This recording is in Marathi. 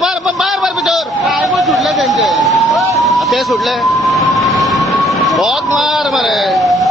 मार मार मार मार भितर काय पण सुटले त्यांचे ते सुटले बहुत मार मारे